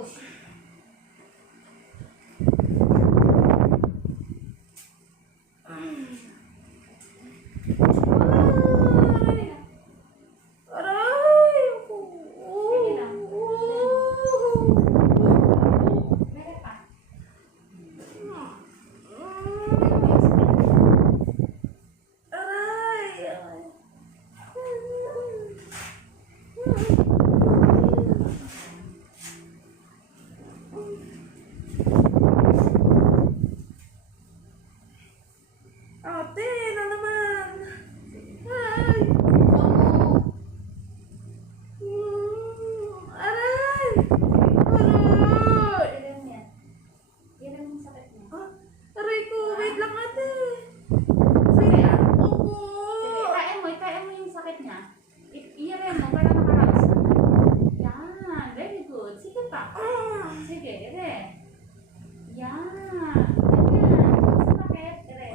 Push. Ate, na naman. Ay. Aray. Aray. Ilan yan? Ilan yung sakit niya? Ah, aray ko, wait lang ate. Sige. Opo. Sige, itain mo yung sakit niya. I-ire mo para makaraos ka. Yan, very good. Sige pa. Sige, ire. Yan. Ganyan. Sakit, ire.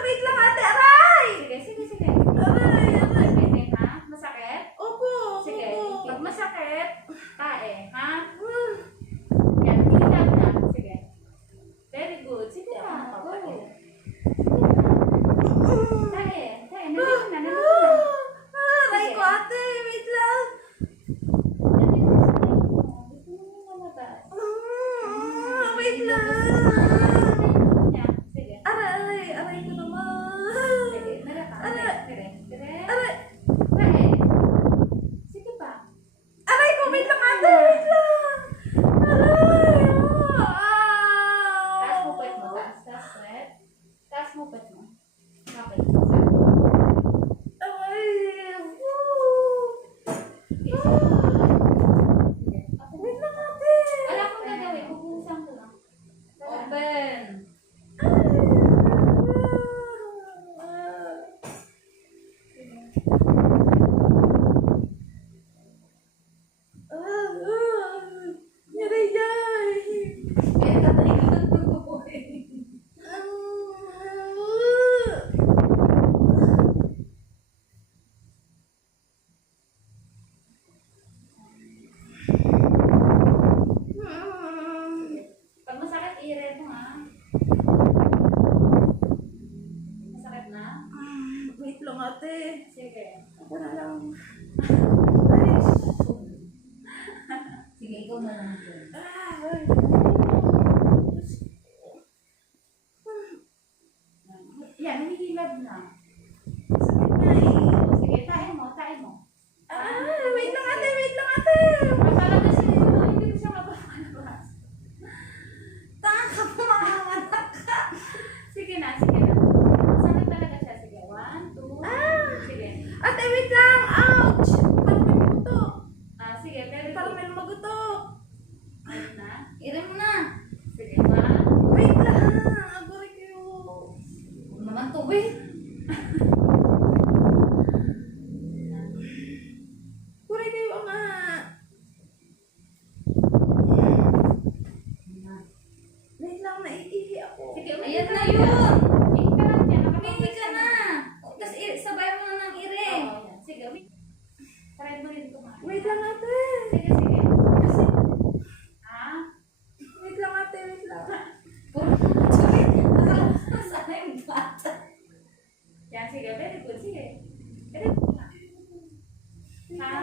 Wait lang ate, aray. Sige. Aray, aray. Pwede, ha? Masakit? Opo, Sige. opo. Pag masakit, tae, ha? Yan, hilap na. Sige. Very good. Sige pa. Go. Tae. Nandito na. Aray ko ate, wait lang. Wait lang. Sige. Aray ko naman. Sige. Nara ka. Aray. Sige. Aray. Tae. Sige pa. Aray ko, wait lang ate, wait lang. Aray. Taas mo pwet mo. Taas pwet. Taas mo pwet mo. Kapit. Aray. Wait lang ate. Wala akong gagawin. Bubuhusan ko lang. Open. Kaya tatay ka ng pagbubuhay. Pag masakit, i-red mo ha. Masakit na? Wait lang ate. Sige. Ako na lang. Sige, ikaw na lang. Ay. Yan, nahihilab na. Sakit na eh. Sige, tayo mo. Wait lang ate, wait lang ate. Ay, talaga siya ito. Hindi ko siya mapakalabas. Tanga ka po, makakanganak ka. Sige na. Masakit talaga siya. Sige, 1, 2. Sige. Ate, wait lang. Ouch. Parang may magutok. Sige, very Parang good. may magutok. Ayun na. Irin mo na. Sige, 1. Wait lang. Agoy kayo. Naman tubig. Kuray kayo nga. Wait lang, naiihi ako. Sige, Ayan umihi na ka. yun. Umihi ka lang dyan. Umihi ka na. Tapos sabay mo na ng ire. Oo, yan. Sige, umihi. Try mo rin kumain. Wait lang ate. Sige. Kasi, Ha? wait lang ate, wait lang. Sana yung bata. Yan, sige. Very good. Sige. Very good. Ha?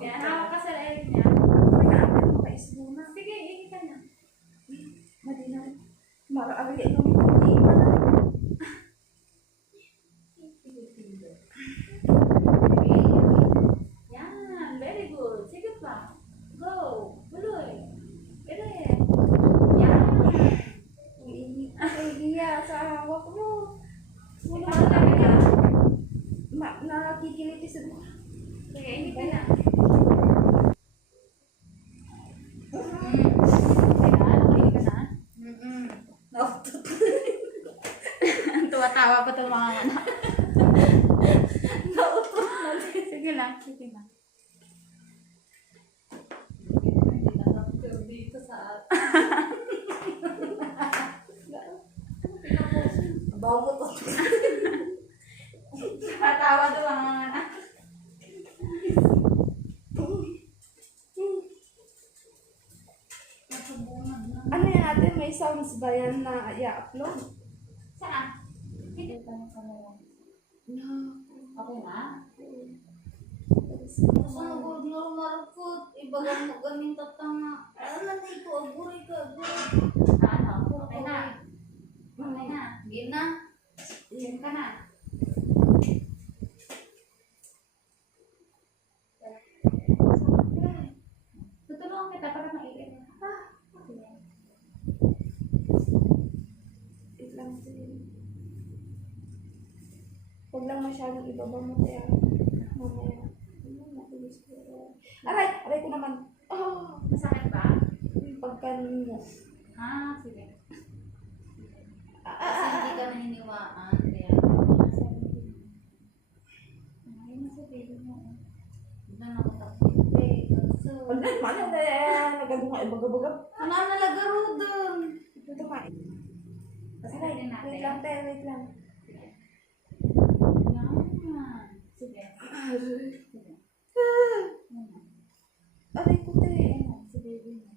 Yan, hawak ka sa leg niya. Sige, ihi ka na. Yan, very good. Sige pa. Go. Tuloy. Dire. Yan. Sige, talaga. Nakikiliti sa Sige, ihi ka na. Tuwa-tawa pa itong mga anak. nautot na. Sige lang. Dito sa bago to. Tawa doon. Nakabunag na. Ano yan natin? May sounds ba yan na i-upload? Saan? Hindi ka ng kamera. No. Okay na? Saan ko marukot, ibagang mo gamin tatanga. Ano na ito, aburay ka, aburay. Ano? Okay na. Okay na. Gina. Yan ka na. Tutulungan kita para maiit. Okay. Wait lang din. Huwag lang masyadong ibaba mo kaya mamaya. Ano, mabilis ko. Aray! Aray ko naman. Oh! Masakit ba? Pagkanin mo. Sige. Kasi hindi ka naniniwaan. Kaya, Ay, nasa baby mo. na nakatakip. So, Wala naman. Ano yan? Nagagawang ibaga-baga. ano nalagaro doon? Ito ka. Pasakitin Aray, natin. wait lang tayo, wait lang. Yan. Sige. Sige. Yan. Aray ko te. Ayan, si baby mo.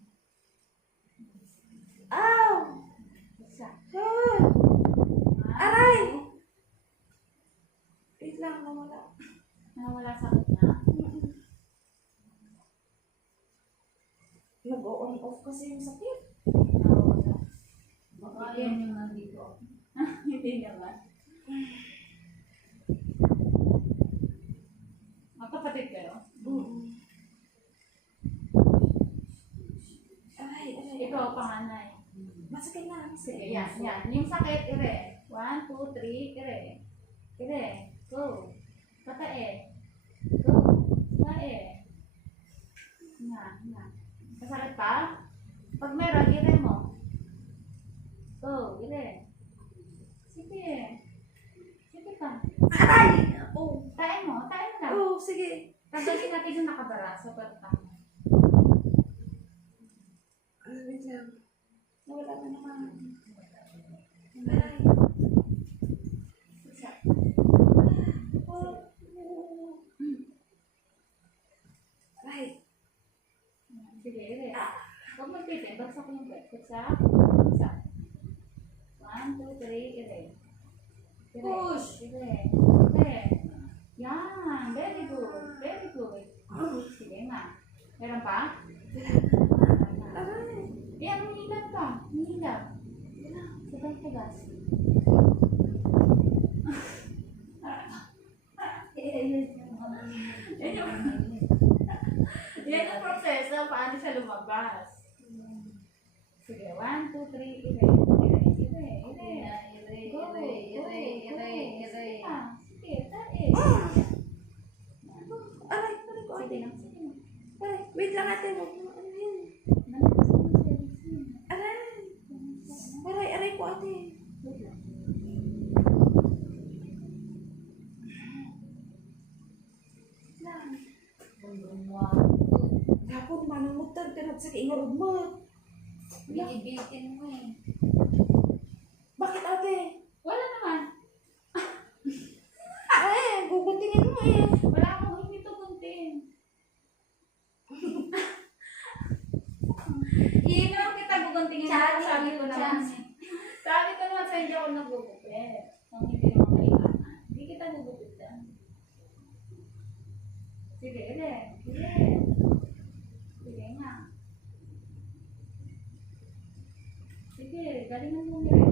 Ow! Isa. Ah! Aray! Wait lang, nawala. Nawala sakit na? Nag-on off kasi yung sakit. Nawala. Baka yan yung nandito. Hindi naman. Magkapatid kayo? Aray, aray. Ikaw, panganay. Masakit na. Sige, yan. Yung sakit, ire. 1, 2, 3, ire. Ire. Go. Katae. Go. Katae. Nga. Masakit pa? Pag meron, ire mo. Go. Ire. Sige. Sige pa. Aray! Oh, Tae mo lang. oh, sige. Tanggalin natin yung nakabara sa pata. Wait lang. Nawala na naman. Aray. Isa. Oh. Aray. Sige, ire. Huwag magtitin. Bagsak yung pwet. Bagsak. Isa. 1, 2, 3, ire. Ire. Push. Ire. Ire. Yan. Very good. Very good. Sige na. Meron pa? Aray. Yan, mahilap ka. Mahilap. Sabay tagas. Yan yung proseso. Paano siya lumabas? Sige, 1, 2, 3, ire. Ire. Go. Sige na. Sige, tae. Aray, aray ko Sige ate. lang, sige lang. Aray, wait lang ate. Huwag mo ano yun. Nalakas mo siya. Aray. Aray, aray ko ate. Wait lang. Wait lang. Bumbuwa. Tapos manungutan ka na sa ingarod mo. Binibitin mo eh. Bakit ate? Wala naman. Ay, guguntingin mo eh. Wala akong hindi to kuntin. Hindi naman kita guguntingin. Chani, Sabi ko naman. chani. Sabi ko naman sa hindi ako nagugupit. Kung hindi naman kailangan. Hindi kita gugupitan. Sige, ire. Sige nga. Sige, galingan mo ire.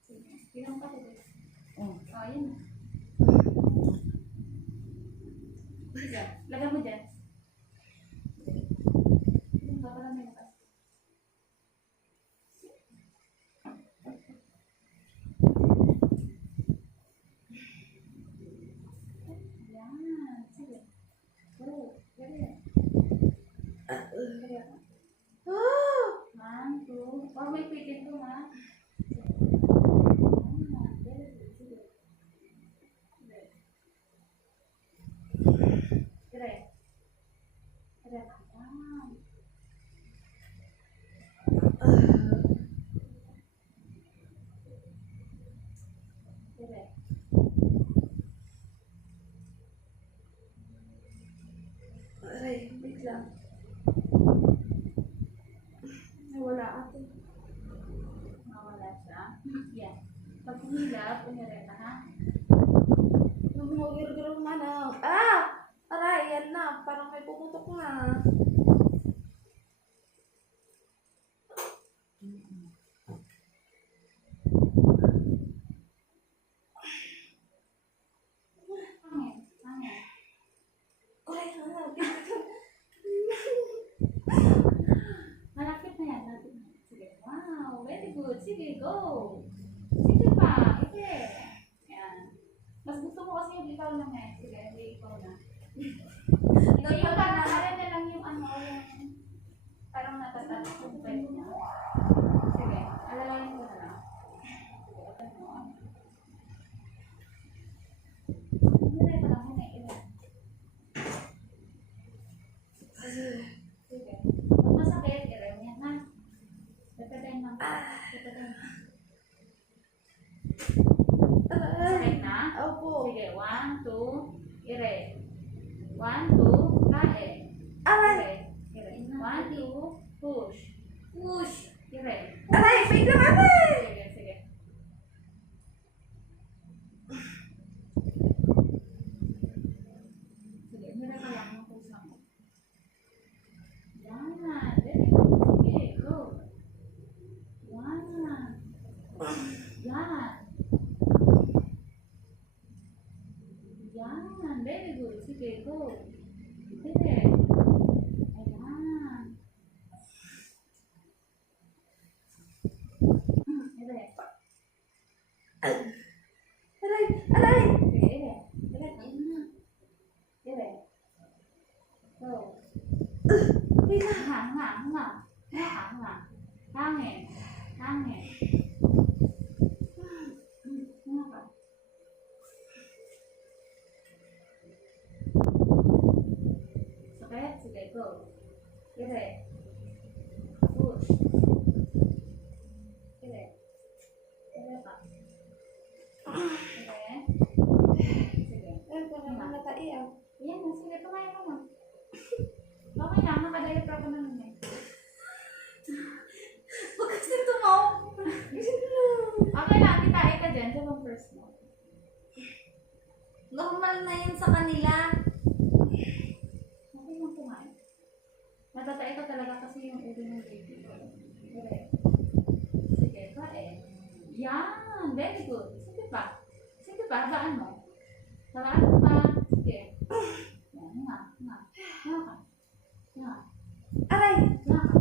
Sige, pinang ka ire. Yun. Sige, lagyan mo dyan. Yung ka pala may lakas. Yan. Sige. Hilap, umireta ha. Lumugir-gir mana. Aray, yan na. Parang may pumutok na. Hangin, hangin. Aray, Malapit na yan, malapit na. Sige, wow, very good. Sige, go. Sige pa, ite. Yan. Mas gusto ko kasi yung ikaw lang eh. Sige, hindi ikaw na. Hindi yung parang alin na lang yung ano, yung parang natatas yung pwede niya. Sige, alalayan ko na lang. Sige, open mo. Hinay ko lang, hinay. Sige. Pag masakit, i-rem yan ha. Tatadayin lang. Tatadayin lang. Sakit na? Opo. Sige, 1, 2, ire. 1, 2, kae. Aray! Ire. 1, 2, push. Push. Ire. Aray, wait lang aray! Sige, sige. Sige, mira ka lang ng pusa mo. Yan. Very good. Sige, go. Yan. Yan. Yan. Very good. Sige, go. Sige. Ayan. Ire. Aray! Aray! Sige, ire. Ire. Ire. Go. Wait lang. Hangin. Hangin. Hanga ka. Sakit? Sige, go. Ire. Push. Ire. Ire pa. Ire. Sige. Ay, parang natai ah. Ayan na, sige, tumayo ka na. Okay lang, nakadiaper ko naman eh. Huwag kasi tumaw. Okay lang, kita ka dyan, sa first mo. Normal na yun sa kanila. Okay lang kumain. Natatay ka talaga kasi yung ulo ng baby. Correct. Sige, kain. Yan! Very good. Sige pa. Sige pa, habaan mo. Habaan mo pa. Sige. Yan, nga. Nga. Nga ka. Nga. Aray! Nga ka.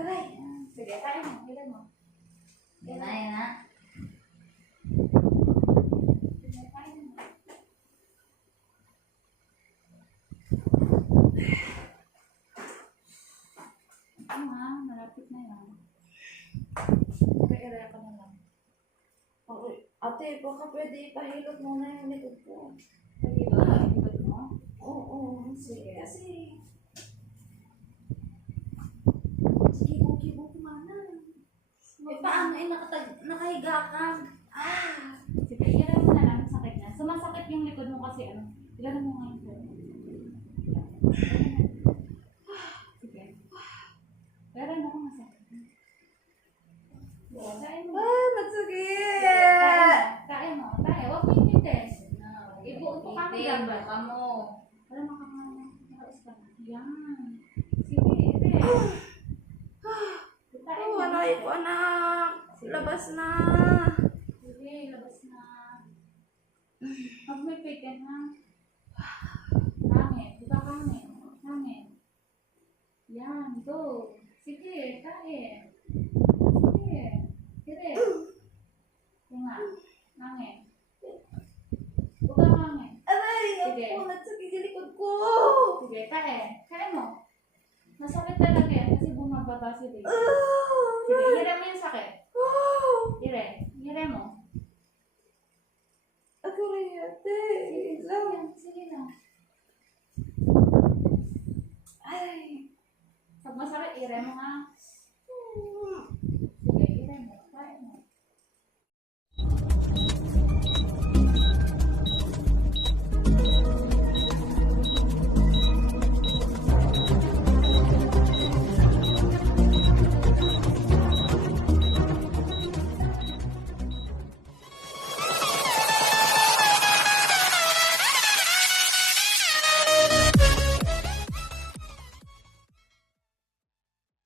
Aray! Yan. Sige, kain mo. Hilan mo. Yan na, yan na. Sige, kain mo. Malapit na yan. Ire-ire ka na lang. Okay. Ate, baka pwede ipahilot muna yung likod ko. Sige ba? Ikot mo? Oo. Sige. Kasi... Sige, buki-buki mana. Paano nakahiga ka? Sige, ilan mo na lang yung sakit niya. Sumasakit yung likod mo kasi ano. Ilan mo ngayon po. Sige. Pero ano kung masakit? Kain mo. Nagsakit! Kain mo. Tayo. Huwag mo ipitin. Ibu-upo ka mo Itim, dapat. buka mo. Wala makakaos ka na. Yan. Sige, ire. Kain mo. Aray ko, anak. Labas na. Sige, labas na. Huwag mo ipitin ha. Hangin. Diba hangin? Hangin. Yan, go. Sige, kain.